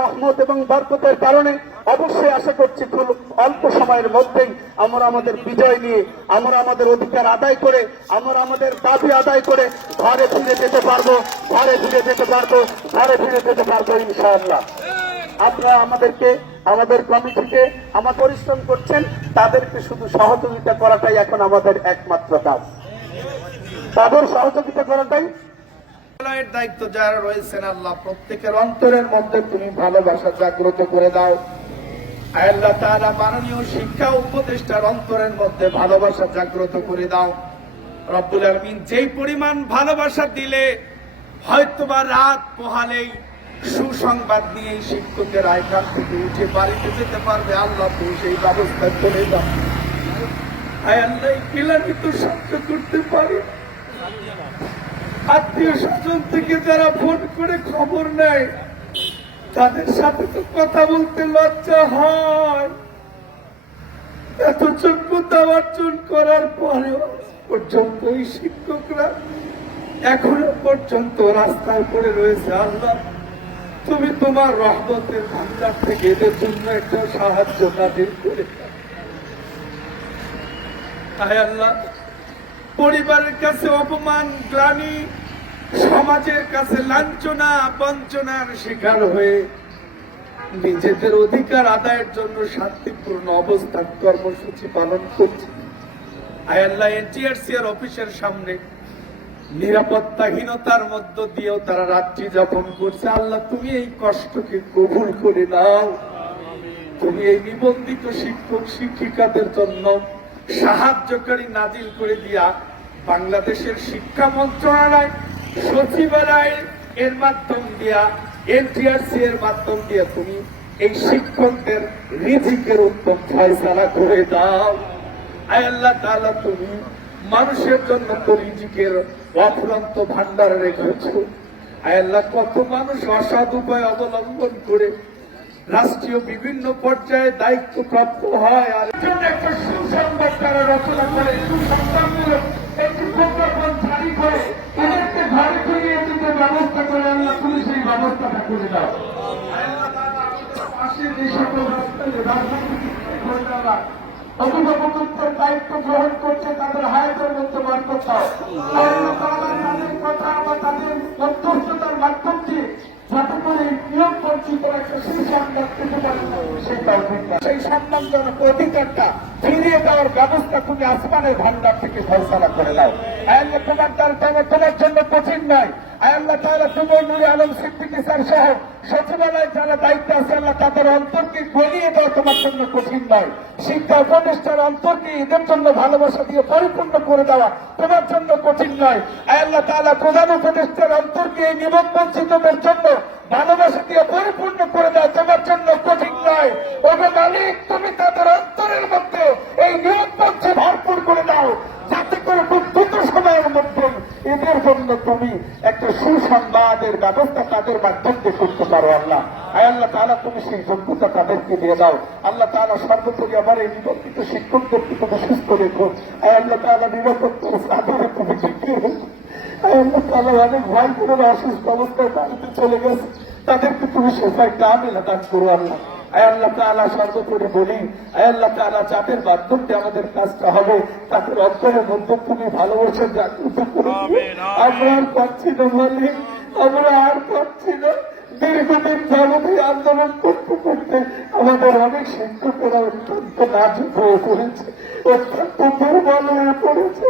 রহমত এবং বরকতের কারণে অবশ্যই আশা করছি খুব অল্প সময়ের মধ্যেই আমরা আমাদের বিজয় নিয়ে, আমরা আমাদের অধিকার আদায় করে, আমরা আমাদের দাবি আদায় করে ঘরে ফিরে যেতে পারব, ঘরে ফিরে যেতে পারব, ঘরে ফিরে যেতে পারব ইনশাআল্লাহ। আপনারা আমাদেরকে, আমাদের কমিটিতে আমার পরিশ্রম করছেন, তাদেরকে শুধু সহযোগিতা করাটাই এখন আমাদের একমাত্র কাজ। তাদের সহযোগিতা করাটাই দায়িত্ব যারা রয়েছেন আল্লাহ, প্রত্যেকের অন্তরের মধ্যে তুমি ভালোবাসা জাগ্রত করে দাও। আল্লাহ তাআলা মাননীয় শিক্ষা উপদেষ্টার অন্তরের মধ্যে ভালোবাসা জাগ্রত করে দাও। রব্বুল আলমিন যেই পরিমাণ ভালোবাসা দিলে, হয়তোবা রাত পোহালেই সুসংবাদ নিয়ে শিক্ষকের আয়কার থেকে উঠে বাড়িতে যেতে পারবে। আল্লাহ তুমি সেই ব্যবস্থা করে দাও। আয় আল্লাহ, এই পিলারি তো সহ্য করতে পারি। আত্মীয় স্বজন থেকে যারা ফোন করে খবর নেয়, তাদের সাথে তো কথা বলতে লজ্জা হয় এত যোগ্যতা অর্জন করার পরেও পর্যন্ত এই শিক্ষকরা এখনও পর্যন্ত রাস্তায় পড়ে রয়েছে আল্লাহ, তুমি তোমার রহমতের ভান্ডার থেকে এদের জন্য একটা সাহায্য নাজির করে। আয় আল্লাহ পরিবারের কাছে অপমান, গ্লানি, সমাজের কাছে লাঞ্ছনা, বঞ্চনার শিকার হয়ে নিজেদের অধিকার আদায়ের জন্য শান্তিপূর্ণ অবস্থান কর্মসূচি পালন করছে। আয়াল্লাহ এনটিআরসিআর অফিসের সামনে নিরাপত্তাহীনতার মধ্য দিয়েও তারা রাত্রি যাপন করছে। আল্লাহ, তুমি এই কষ্টকে কবুল করে নাও। তুমি এই নিবন্ধিত শিক্ষক, শিক্ষিকাদের জন্য সাহায্যকারী নাজিল করে দিয়া বাংলাদেশের শিক্ষা মন্ত্রণালয়, সচিবালয় এর মাধ্যম দিয়া, এনটিআরসি এর মাধ্যম দিয়া তুমি এই শিক্ষকদের রিজিকের উত্তম ফয়সালা করে দাও। আল্লাহ তাআলা, তুমি মানুষের জন্য তো রিজিকের অফুরন্ত ভান্ডার রেখেছ। আল্লাহ, কত মানুষ অসাধ উপায় অবলম্বন করে রাষ্ট্রীয় বিভিন্ন পর্যায়ে হয় আর একটা সুসংবাদ তারা রচনা করে। একটি প্রজ্ঞাপন জারি করে। এদেরকে ঘরে ফিরিয়ে দিতে ব্যবস্থা করে আল্লাহ ব্যবস্থাটা করে দাও। দায়িত্ব গ্রহণ করছে, তাদের হায়াতের মধ্যে তাদের কথা বা তাদের মধ্যস্থতার দিয়ে যাতে করে এই নিয়োগ বঞ্চিত একটা সুসংবাদ পেতে পারে সেই তৌফিক দাও। সেই সম্মানজনক অধিকারটা ফিরিয়ে দেওয়ার ব্যবস্থা তুমি আসমানের ভান্ডার থেকে ফয়সালা করে দাও আল্লাহ তোমার তার তোমার তোমার জন্য কঠিন নয়। আল্লাহ তাহলে তুমি নুরে আলম সিদ্দিকী স্যার সহ সচিবালয়ে যারা দায়িত্ব আছে, আল্লাহ তাদের অন্তরকে গলিয়ে দেওয়া তোমার জন্য কঠিন নয়। শিক্ষা উপদেষ্টার অন্তরকে এদের জন্য ভালোবাসা দিয়ে পরিপূর্ণ করে দেওয়া তোমার জন্য কঠিন নয়। আল্লাহ তাআলা প্রধান উপদেষ্টার অন্তরকে এই নিবন্ধনচিতদের জন্য ভালোবাসা দিয়ে পরিপূর্ণ করে এদের জন্য তুমি একটা সুসংবাদের ব্যবস্থা তাদের মাধ্যম দিয়ে করতে পারো, আল্লাহ। আয় আল্লাহ তাহলে তুমি সেই যোগ্যতা তাদেরকে দিয়ে দাও। আল্লাহ তাহলে সর্বোপরি আমার এই নিবন্ধিত শিক্ষকদেরকে তুমি সুস্থ রেখো। আয় আল্লাহ তাহলে নিরাপত্তার সাধনে তুমি জিজ্ঞেস রেখো। আয় আল্লাহ তাহলে অনেক ভয় করে অসুস্থ অবস্থায় বাড়িতে চলে গেছে। তাদেরকে তুমি সেফাই কামিল দান করো, আল্লাহ। আয় আল্লাহ তাআলা সর্বোপরি বলি আয় আল্লাহ তাআলা যাদের মাধ্যমে আমাদের কাজটা হবে তাদের অন্তরের মধ্যে তুমি ভালোবাসা জাগ্রত করে আমরা আর পাচ্ছি না মালিক আমরা আর পাচ্ছি না। দীর্ঘদিন যাবত এই আন্দোলন করতে করতে আমাদের অনেক শিক্ষকেরা অত্যন্ত নাজুক হয়ে পড়েছে অত্যন্ত দুর্বল হয়ে পড়েছে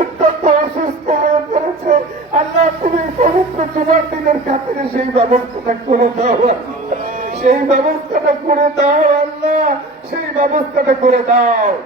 অত্যন্ত অসুস্থ হয়ে পড়েছে। আল্লাহ তুমি পবিত্র তোমার দিনের খাতিরে সেই ব্যবস্থাটা করে দাও। আল্লাহ। সেই ব্যবস্থাটা করে দাও আল্লাহ সেই ব্যবস্থাটা করে দাও।